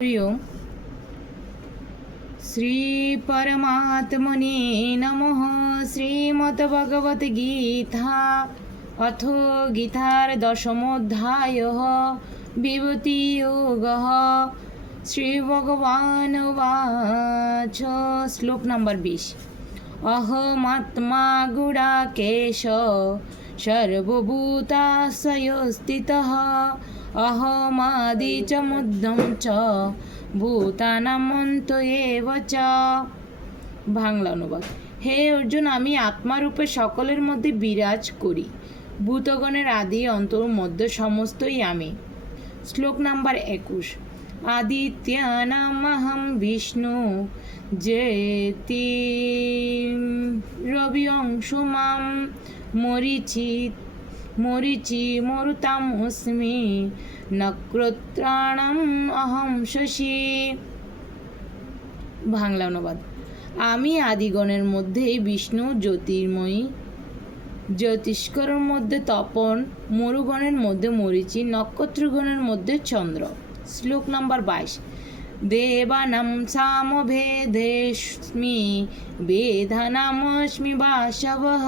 हरि ओम। श्री परमात्मने नमः। श्रीमद्भगवद्गीता अथ गीतार दशमोऽध्यायः विभूतियोगः। श्रीभगवानुवाच। श्लोक नंबर 20। अहमात्मा गुडाकेश सर्वभूताशयस्थितः अहमादि च मध्यम च ভূতানাম অন্ত এব চ। বাংলা অনুবাদ। হে অর্জুন, আমি আত্মারূপে সকলের মধ্যে বিরাজ করি। ভূতগণের আদি অন্তর মধ্য সমস্তই আমি। শ্লোক নাম্বার 21। আদিত্যানামহং বিষ্ণু জেতি রবি অংশুমাম মরিচি মরুতাম অস্মি নক্ষত্রাণাম অহম শশী। বাংলা অনুবাদ। আমি আদিগণের মধ্যে বিষ্ণু, জ্যোতির্ময়ী, জ্যোতিষ্করের মধ্যে তপন, মরুগণের মধ্যে মরিচি, নক্ষত্রগণের মধ্যে চন্দ্র। শ্লোক নাম্বার 22। দেবানাম সামভেদেস্মি বেদানামস্মি বাসবঃ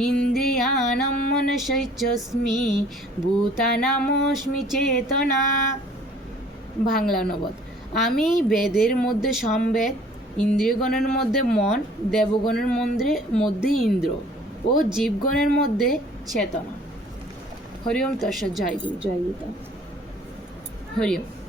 ইন্দ্রিয়াণাম মনসৈচস্মি ভূতানামস্মি চেতনা। বাংলা অনুবাদ। আমি বেদের মধ্যে সমবেদ, ইন্দ্রিয়গণের মধ্যে মন, দেবগণের মধ্যে ইন্দ্র ও জীবগণের মধ্যে চেতনা। হরি ওম তৎসৎ। জয় গুরু, জয় গীতা। হরি ওম।